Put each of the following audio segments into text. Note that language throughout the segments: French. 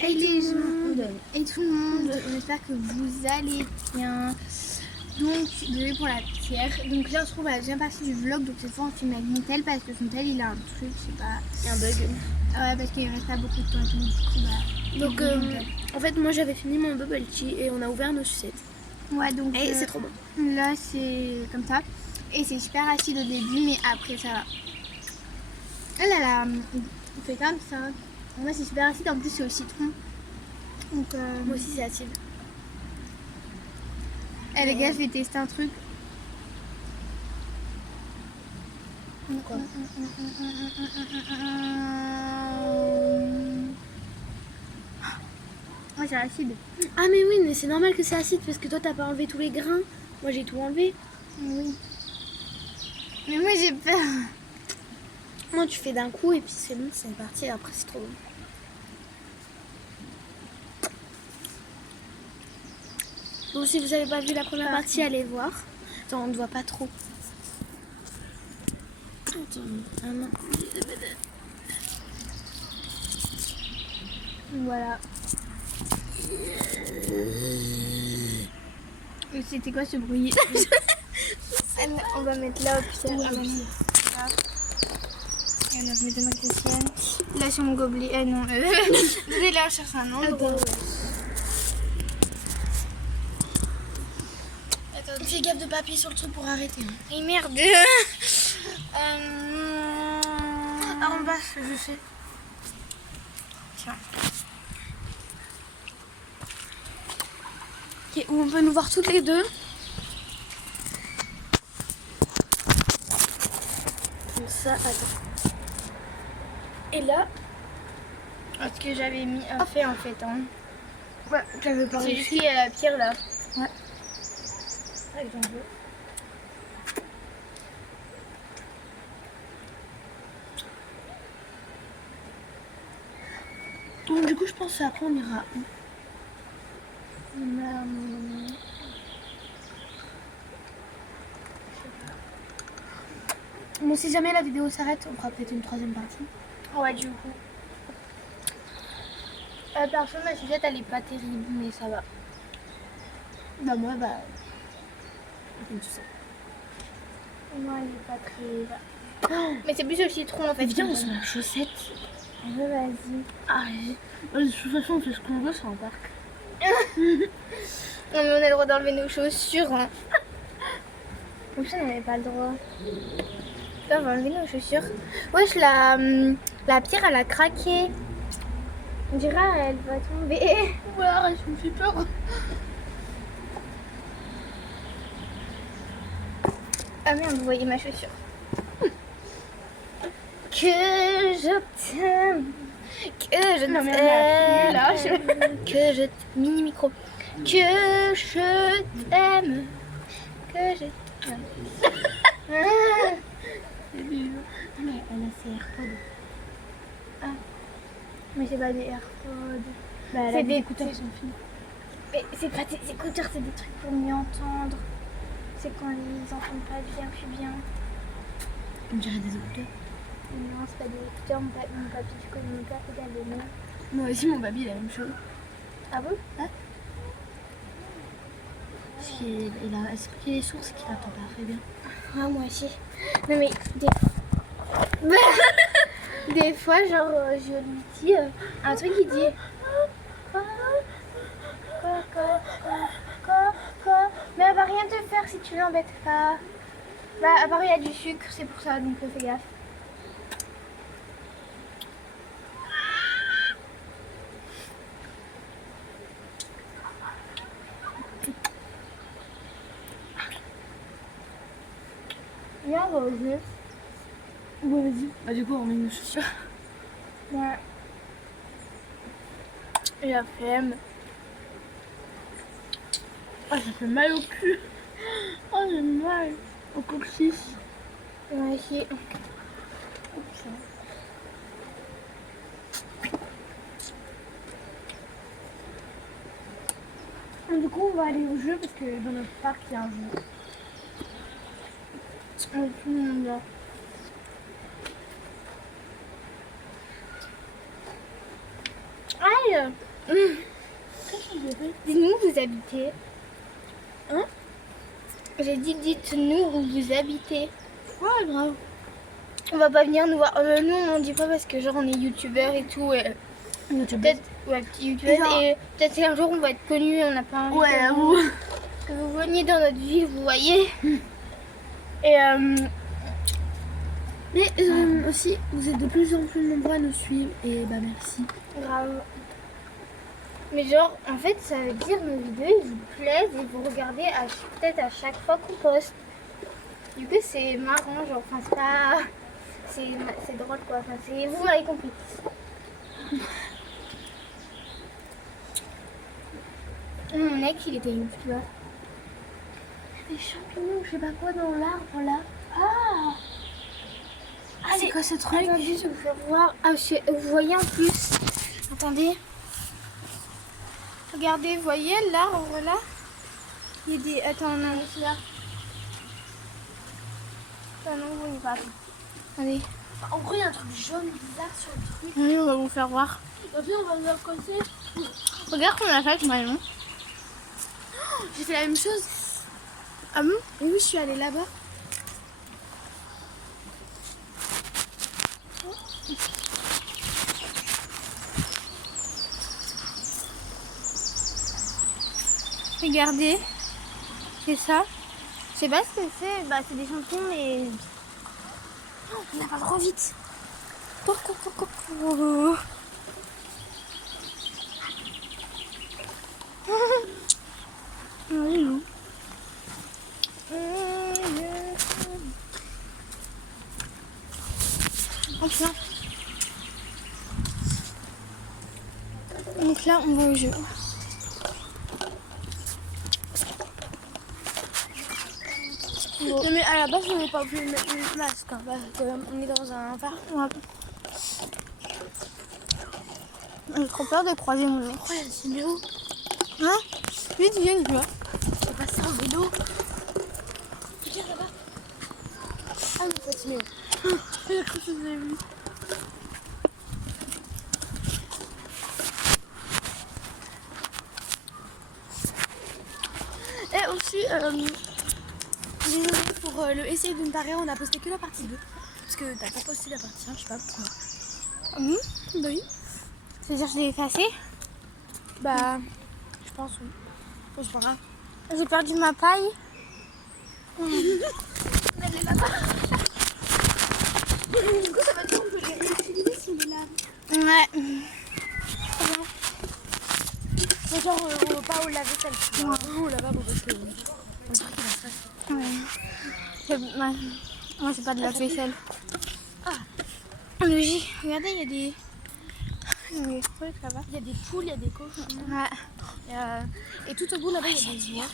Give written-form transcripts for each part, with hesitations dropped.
Et les gens et tout le monde, j'espère que vous allez bien. Donc, désolé pour la pierre. Donc là, on se trouve à la deuxième partie du vlog. Donc cette fois, on filme avec mon tel parce que son tel, il a un truc, je sais pas. Il y a un bug. Ouais, parce qu'il reste pas beaucoup de temps et tout. Du coup, bah. Donc, en fait, moi j'avais fini mon bubble tea et on a ouvert nos sucettes. Ouais, donc. Et c'est trop bon. Là, c'est comme ça. Et c'est super acide au début, mais après, ça va. On fait comme ça. Moi, c'est super acide. En plus, c'est au citron. Donc, Moi aussi, c'est acide. Eh les gars, je vais tester un truc. Quoi? Ouais, c'est acide. Ah, mais oui, mais c'est normal que c'est acide parce que toi, t'as pas enlevé tous les grains. Moi, j'ai tout enlevé. Oui. Mais moi, j'ai peur. Moi, tu fais d'un coup et puis c'est bon, c'est parti. Et après, c'est trop bon. Donc, si vous avez pas vu la première partie, allez voir. Attends, on ne voit pas trop. Attends, ah non. Voilà. C'était quoi ce bruit? On va mettre là, puis Oui, ça. oui. Alors, je mets de ma chrétienne. Là, sur mon gobelet. Eh non. Désolé, là, on cherche un endroit. Attends, fais gaffe de pas appuyer sur le truc pour arrêter. Hein. Et merde. Ah, en bas, je sais. Tiens. Ok, où on peut nous voir toutes les deux. Comme ça, attends. Et là, Ce que j'avais mis fait en fait. Hein. ouais, j'avais pas C'est juste réussi. qu'il y a la pierre là. Ouais. Avec ton jeu. Donc, du coup, je pense qu'après, on ira où? Bon, si jamais la vidéo s'arrête, on fera peut-être une troisième partie. Ouais, du coup. Perso, ma sujette elle est pas terrible, mais ça va. Bah, moi, bah. Comme tu sais. Moi, elle est pas très. Mais c'est plus le citron en fait. Viens, on se met la chaussette. Ouais, vas-y. Ah, de toute façon, on fait ce qu'on veut, c'est un parc. Non, mais on a le droit d'enlever nos chaussures. Hein. Comme ça, on n'avait pas le droit. Là, on va enlever nos chaussures. Wesh, la pierre elle a craqué. On dirait elle va tomber. Ouais, arrête, ça me fait peur. Ah merde, vous voyez ma chaussure. Que je t'aime. Que je Non, mais on est t'aime. à plus, là. Que je mini micro. Que je t'aime. Que je t'aime. Mais elle a ses AirPods. Ah. Mais c'est pas des AirPods. Bah, elle C'est a des des écouteurs sans fil. Mais c'est pas des écouteurs, c'est des trucs pour mieux entendre. C'est quand ils entendent pas bien, plus bien. On dirait des écouteurs. Non, c'est pas des écouteurs. Mon papy, tu connais mon père, regarde les noms. Moi aussi, mon baby, il a la même chose. Ah bon? Parce qu'il a expliqué les sources qu'il entend pas très bien. Ah, moi aussi. Non, mais des fois, genre, je lui dis un truc, il dit. Quoi. Mais elle va rien te faire si tu l'embêtes pas. Bah, à part il y a du sucre, c'est pour ça, donc fais gaffe. Viens, on va au jeu. Ouais, vas-y. Bah, du coup, on met nos chaussures. Ouais. Et la flemme. Ah, ça fait mal au cul. Oh, j'ai mal. Au coccyx. Moi aussi. Du coup, on va aller au jeu parce que dans notre parc, il y a un jeu. Tout le monde là. Aïe! Dites-nous où vous habitez. Hein? J'ai dit dites-nous où vous habitez. Ouais, grave. On va pas venir nous voir. Nous on dit pas parce que genre on est youtubeur et tout. Peut-être ouais, petit youtubeur. Genre- Et peut-être qu'un jour on va être connu. On n'a pas envie Ouais, que, vous. que vous veniez dans notre ville, vous voyez. Et Mais aussi, vous êtes de plus en plus nombreux à nous suivre et bah merci. grave. Mais genre, en fait, ça veut dire nos vidéos, ils vous plaisent et vous regardez peut-être à chaque fois qu'on poste. Du coup, c'est marrant, genre, enfin, c'est pas... C'est drôle, quoi. Enfin, vous l'avez compris. Mon mec, il était où, tu vois? Des champignons, je sais pas quoi dans l'arbre là. Ah, c'est quoi ce truc? Attendez, je vais vous faire voir. Ah, vous voyez en plus. Attendez. Regardez, vous voyez l'arbre là? Il y a des... Attends, non, c'est là. Ah non, vous voyez pas. Attendez. En gros, il y a un truc jaune bizarre sur le truc. Oui, on va vous faire voir. Et puis on va voir quoi c'est. Regarde qu'on a fait avec Manon. J'ai fait la même chose. Ah bon? Et oui, je suis allée là-bas. Regardez. C'est ça. Je sais pas ce que c'est. Bah, c'est des champignons, mais... Oh, on va trop vite. Cours, cours, cours, cours, cours. Oui, non. Hop là. Donc là, on va au jeu. Non mais à la base, on n'est pas obligé de mettre le masque hein, parce qu'on est dans un parc. Ouais. J'ai trop peur de croiser mon nez. Oh, il y a un Timéo. Hein? Vite, viens, tu vois. On va passer en vélo. Regarde là-bas. Ah non, c'est Timéo. J'ai cru que je vous avais vu. Et aussi, désolé pour le essai d'une tarée, on a posté que la partie 2. Parce que t'as pas posté la partie 1, je sais pas pourquoi. Bah oui. C'est-à-dire que je l'ai effacé. Bah, je pense oui. Bon, c'est pas grave. J'ai perdu ma paille. Elle est là-bas. Du coup, ça va être on peut les réutiliser si on est là. Ouais. Mais genre, pas au lave-vaisselle. Au lavabo parce que on dirait qu'il va se passer. Ouais. Ouais. Moi, c'est pas de la vaisselle. Ah, Logique. Regardez, il y a des trucs là-bas. il y a des poules, il y a des cochons. Ouais. Et tout au bout là-bas, il y a des oies.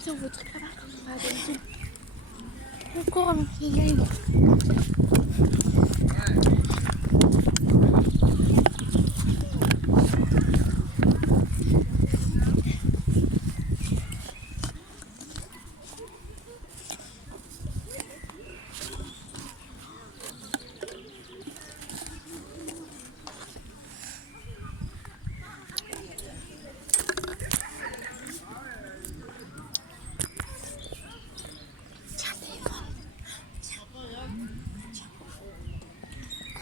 Tiens, on voit le truc là-bas. Ah, d'habitude. On court avec les gars.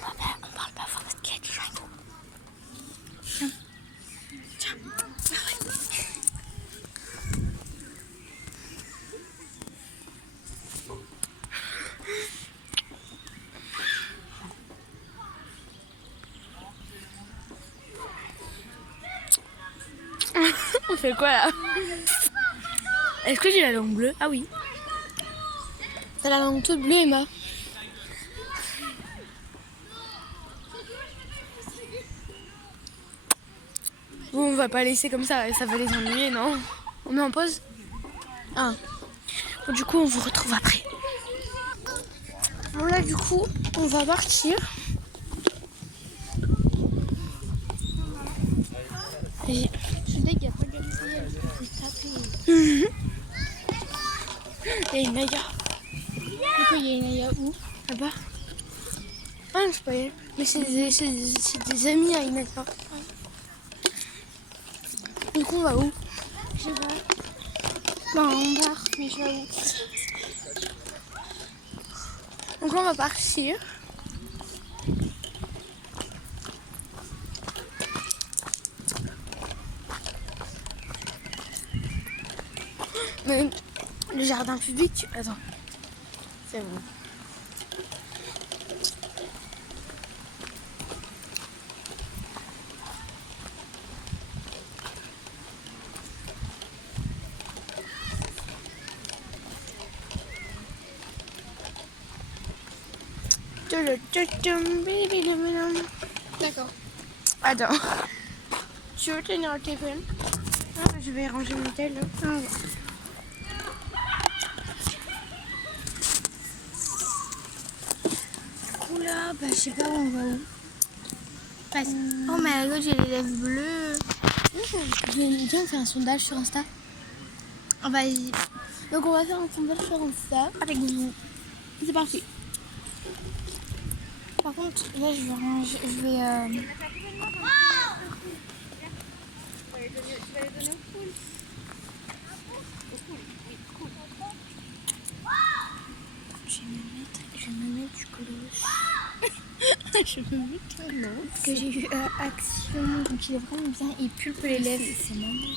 On parle pas fort parce qu'il y a des gens. Tiens. On fait quoi là? Est-ce que j'ai la langue bleue? Ah oui. T'as la langue toute bleue, Emma. Bon, on va pas laisser comme ça va les ennuyer, non? On met en pause? Ah. Bon, du coup, on vous retrouve après. Bon là, du coup, on va partir. Et je suis deg, il n'y a pas de gaspillage. Il y a une Naya. Pourquoi il y a une Naya où? Là-bas. Ah je peux y aller. Mais c'est des amis à Inès. Hein. Du coup, on va où? Je sais pas. Ben, on part, mais je sais pas où. Donc là, on va partir. Mais le jardin public... Attends. C'est bon. D'accord. Attends. Tu veux tenir le téléphone? Ah, je vais ranger mon tel. Ah, ouais. Oula, bah je sais pas où on va où. Oh, mais à gauche, j'ai les lèvres bleues. Viens, on fait un sondage sur Insta. Oh, vas-y. Donc on va faire un sondage sur Insta avec vous. C'est parti. Par contre, là, je vais ranger. Je vais. Je vais me mettre du colosse. Je peux mettre non. Parce que j'ai eu Action, donc il est vraiment bien. Il pulpe les lèvres. C'est maman.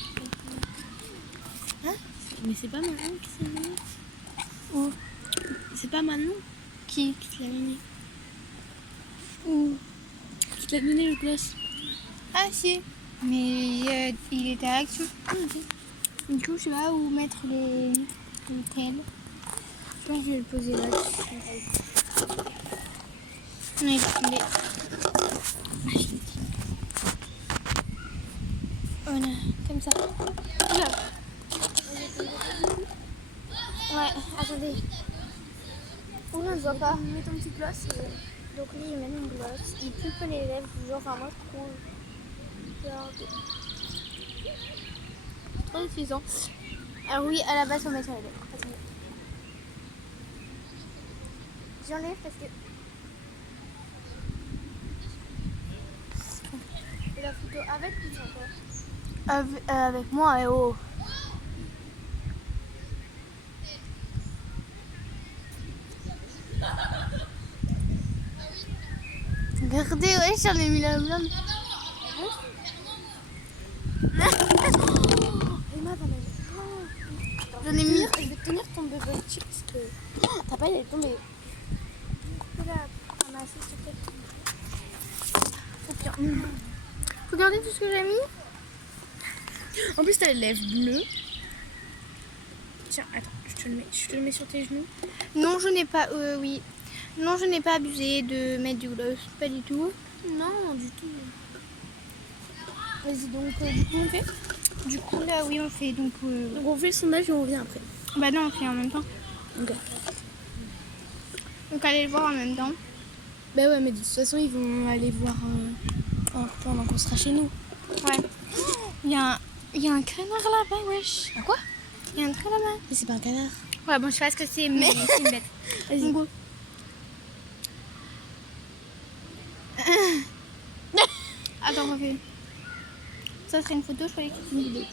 Hein? Mais c'est pas maman qui s'est mis. Où? C'est pas Manon qui te l'a donné. Où? Qui te l'a donné le gloss. Ah, si. Mais il était à Action. Ah, ok. Du coup, je sais pas où mettre les tels. Je pense que je vais le poser là-dessus. Mais voilà, comme ça. Oula. Ouais, attendez. Oula, on ne voit pas. Mets ton petit gloss. Donc lui, il met une gloss. Il pulpe les lèvres, genre, enfin, moi, je trouve. Regardez. Trop utilisant. Alors oui, à la base, on met sur les lèvres. Attendez. J'enlève parce que... Et la photo avec ou sans toi? Avec moi, et oh. Regardez, ouais, j'en ai mis la blonde. Emma, t'en as. J'en ai mis. Je vais tenir ton bubble chip parce que. Ta paille elle est tombée. Là, on a assez sur tête. Regardez tout ce que j'ai mis. En plus, t'as les lèvres bleues. Tiens, attends, je te le mets sur tes genoux. Non, je n'ai pas. Oui. Non, je n'ai pas abusé de mettre du gloss. Pas du tout. Non, du tout. Vas-y, donc, du coup, on fait. Du coup, là, oui, on fait. Donc, Donc, on fait le sondage et on revient après. bah non, on fait en même temps. Ok. Donc, allez le voir en même temps. Bah ouais, mais de toute façon, ils vont aller voir pendant qu'on sera chez nous. Ouais. Il y a un canard là-bas, wesh. À quoi? Il y a un train là-bas. Mais c'est pas un canard. Ouais, bon, je sais pas ce que c'est, mais c'est une bête. Vas-y. En gros. Attends, refais. Ça serait une photo, je croyais que c'était une vidéo.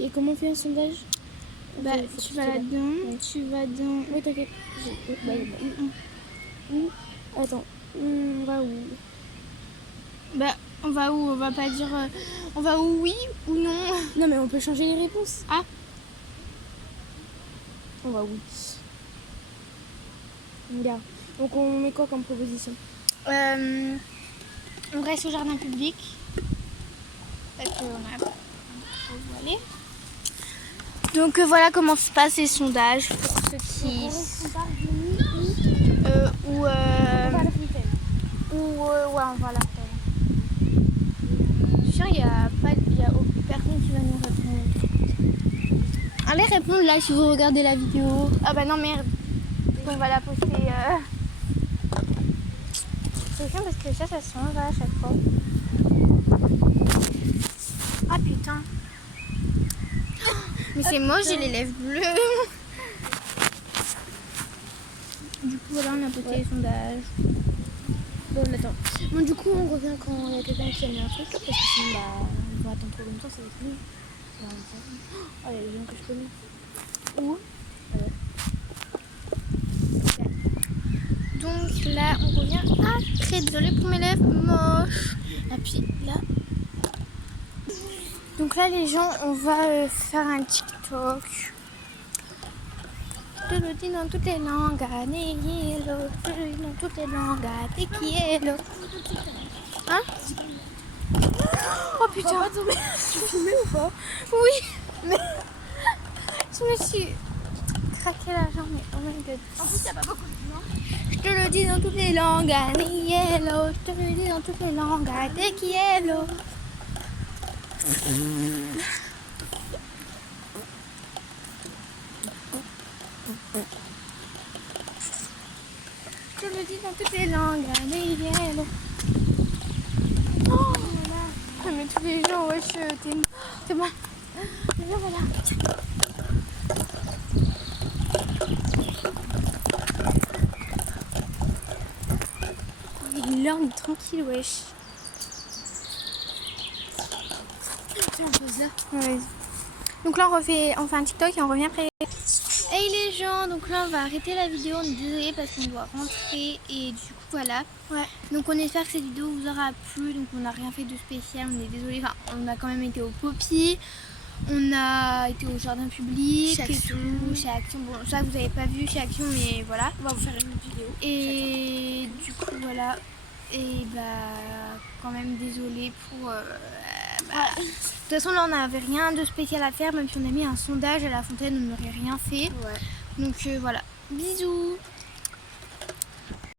Et comment on fait un sondage? Bah, tu vas là-dedans, Ouais. tu vas dans... Oui, t'inquiète. Où? Attends. On va où? Bah, on va où? On va pas dire... on va où, oui ou non? Non, mais on peut changer les réponses. Ah, On va où? Regarde. Donc, on met quoi comme proposition? on reste au jardin public. Parce qu'on a... Faut aller. Donc voilà comment se passent les sondages pour ceux qui... Ou ouais, on va à la fontaine. Je suis sûre il y a personne qui va nous répondre. Allez répondre là si vous regardez la vidéo. Ah bah non merde. On va la poster. C'est chiant parce que ça s'en va à chaque fois. Ah putain. Mais c'est moche, j'ai les lèvres bleues. Voilà, on a posté les sondages. Bon, on attend. Bon, du coup, on revient quand il y a quelqu'un qui a mis un truc. Parce que sinon, bah, on va attendre trop longtemps, ça va être nul. Oh, il y a des gens que je connais. Où? Ouais. Donc là, on revient après. Désolée pour mes lèvres moches. Et puis là. Donc là, les gens, on va faire un TikTok. Je le dis dans toutes les langues, Neyelo. Je le dis dans toutes les langues, Tekielo. Hein? Oh putain! Tu filmais ou pas? Oui! Mais je me suis craqué la jambe, mais oh my god. En plus, il n'y a pas beaucoup de gens. Je te le dis dans toutes les langues, Neyelo. Je te le dis dans toutes les langues, Tekielo. Je le dis dans toutes les langues, Neyelo. Oh voilà. Ah, mais tous les gens, wesh, t'es moi. Là, voilà. Il est l'heure, mais tranquille, wesh. Tiens, on pose là. Ouais. Donc là, on fait un TikTok et on revient après. Hey les gens, donc là on va arrêter la vidéo, on est désolé parce qu'on doit rentrer et du coup voilà. Ouais. Donc on espère que cette vidéo vous aura plu, donc on n'a rien fait de spécial, on est désolé. Enfin, on a quand même été au Poppy, on a été au jardin public, Chez Action. chez Action. Bon, ça vous avez pas vu chez Action, mais voilà. On va vous faire une vidéo. Et du coup voilà. Et bah quand même désolé pour... De toute façon là on n'avait rien de spécial à faire, même si on a mis un sondage à la fontaine, on n'aurait rien fait. Ouais. Donc voilà, bisous.